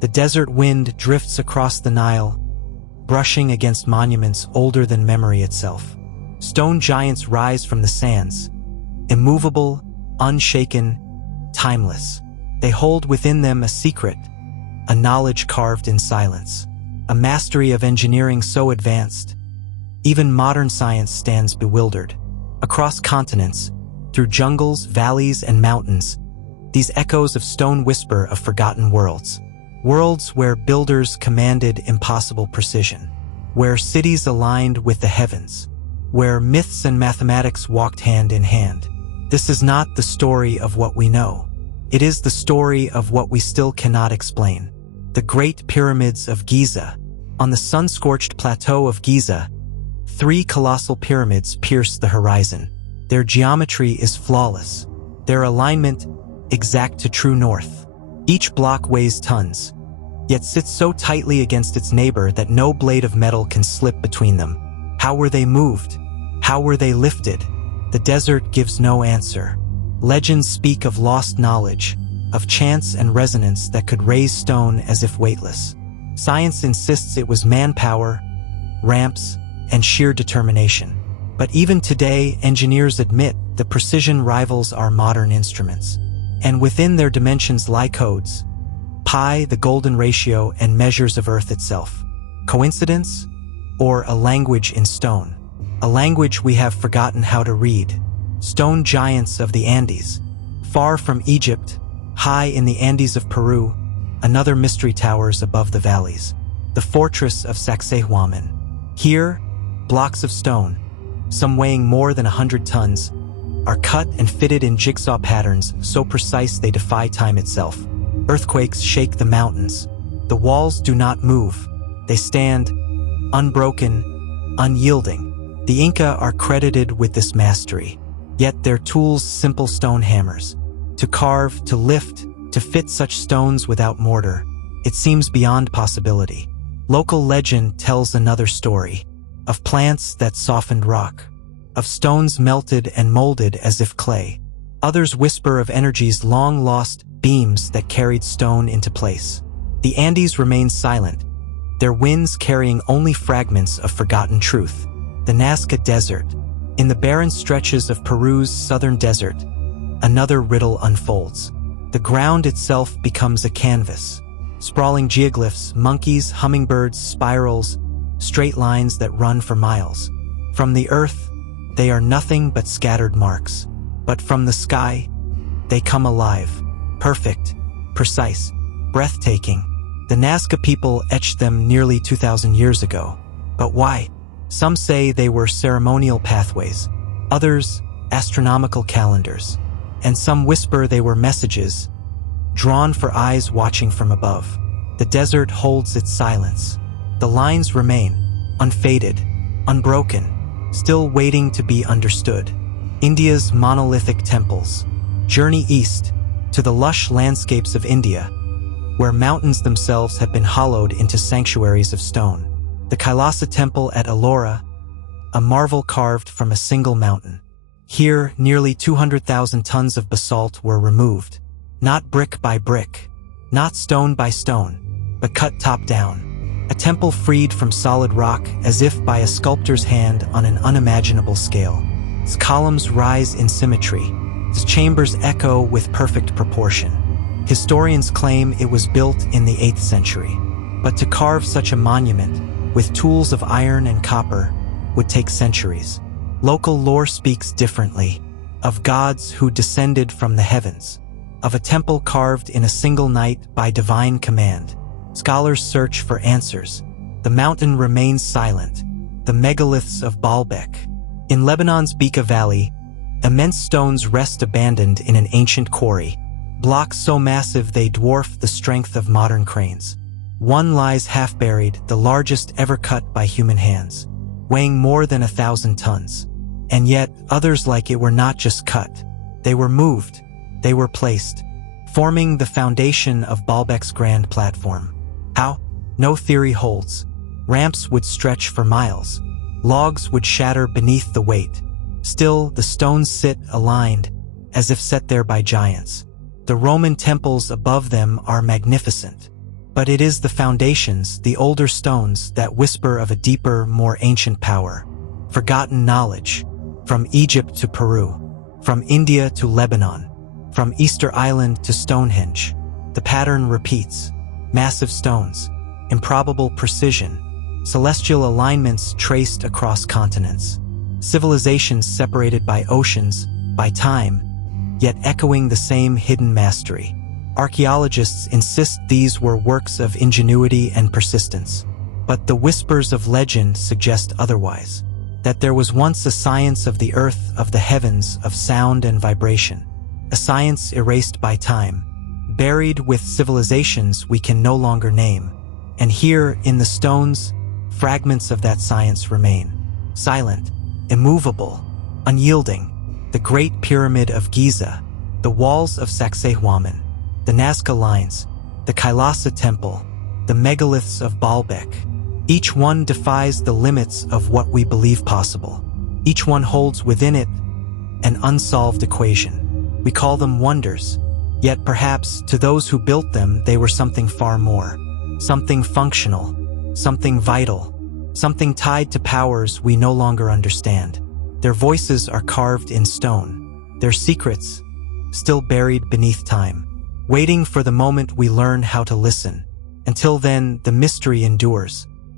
The desert wind drifts across the Nile, brushing against monuments older than memory itself. Stone giants rise from the sands, immovable, unshaken, timeless. They hold within them a secret, a knowledge carved in silence, a mastery of engineering so advanced, even modern science stands bewildered. Across continents, through jungles, valleys, and mountains, these echoes of stone whisper of forgotten worlds. Worlds where builders commanded impossible precision, where cities aligned with the heavens, where myths and mathematics walked hand in hand. This is not the story of what we know. It is the story of what we still cannot explain. The Great Pyramids of Giza. On the sun-scorched plateau of Giza, 3 colossal pyramids pierce the horizon. Their geometry is flawless, their alignment exact to true north. Each block weighs tons, yet sits so tightly against its neighbor that no blade of metal can slip between them. How were they moved? How were they lifted? The desert gives no answer. Legends speak of lost knowledge, of chance and resonance that could raise stone as if weightless. Science insists it was manpower, ramps, and sheer determination. But even today, engineers admit the precision rivals our modern instruments. And within their dimensions lie codes, pi, the golden ratio, and measures of Earth itself. Coincidence? Or a language in stone? A language we have forgotten how to read. Stone giants of the Andes. Far from Egypt, high in the Andes of Peru, another mystery towers above the valleys. The fortress of Sacsayhuaman. Here, blocks of stone, some weighing more than 100 tons, are cut and fitted in jigsaw patterns so precise they defy time itself. Earthquakes shake the mountains. The walls do not move. They stand, unbroken, unyielding. The Inca are credited with this mastery, yet their tools simple stone hammers. To carve, to lift, to fit such stones without mortar, it seems beyond possibility. Local legend tells another story, of plants that softened rock, of stones melted and molded as if clay. Others whisper of energies long lost, beams that carried stone into place. The Andes remain silent, their winds carrying only fragments of forgotten truth. The Nazca Desert. In the barren stretches of Peru's southern desert, another riddle unfolds. The ground itself becomes a canvas. Sprawling geoglyphs, monkeys, hummingbirds, spirals, straight lines that run for miles. From the earth, they are nothing but scattered marks. But from the sky, they come alive, perfect, precise, breathtaking. The Nazca people etched them nearly 2,000 years ago. But why? Some say they were ceremonial pathways, others astronomical calendars, and some whisper they were messages, drawn for eyes watching from above. The desert holds its silence. The lines remain, unfaded, unbroken, still waiting to be understood. India's monolithic temples. Journey east, to the lush landscapes of India, where mountains themselves have been hollowed into sanctuaries of stone. The Kailasa Temple at Ellora, a marvel carved from a single mountain. Here, nearly 200,000 tons of basalt were removed, not brick by brick, not stone by stone, but cut top down. A temple freed from solid rock as if by a sculptor's hand on an unimaginable scale. Its columns rise in symmetry, its chambers echo with perfect proportion. Historians claim it was built in the 8th century, but to carve such a monument, with tools of iron and copper, would take centuries. Local lore speaks differently, of gods who descended from the heavens, of a temple carved in a single night by divine command. Scholars search for answers. The mountain remains silent, the megaliths of Baalbek. In Lebanon's Bekaa Valley, immense stones rest abandoned in an ancient quarry, blocks so massive they dwarf the strength of modern cranes. One lies half-buried, the largest ever cut by human hands, weighing more than 1,000 tons. And yet, others like it were not just cut. They were moved, they were placed, forming the foundation of Baalbek's grand platform. How? No theory holds. Ramps would stretch for miles. Logs would shatter beneath the weight. Still, the stones sit aligned, as if set there by giants. The Roman temples above them are magnificent. But it is the foundations, the older stones, that whisper of a deeper, more ancient power. Forgotten knowledge. From Egypt to Peru. From India to Lebanon. From Easter Island to Stonehenge. The pattern repeats. Massive stones. Improbable precision. Celestial alignments traced across continents. Civilizations separated by oceans, by time, yet echoing the same hidden mastery. Archaeologists insist these were works of ingenuity and persistence. But the whispers of legend suggest otherwise. That there was once a science of the earth, of the heavens, of sound and vibration. A science erased by time, buried with civilizations we can no longer name. And here, in the stones, fragments of that science remain. Silent, immovable, unyielding. The Great Pyramid of Giza, the walls of Sacsayhuaman, the Nazca Lines, the Kailasa Temple, the megaliths of Baalbek. Each one defies the limits of what we believe possible. Each one holds within it an unsolved equation. We call them wonders, yet perhaps to those who built them they were something far more. Something functional, something vital, something tied to powers we no longer understand. Their voices are carved in stone, their secrets still buried beneath time. Waiting for the moment we learn how to listen. Until then, the mystery endures.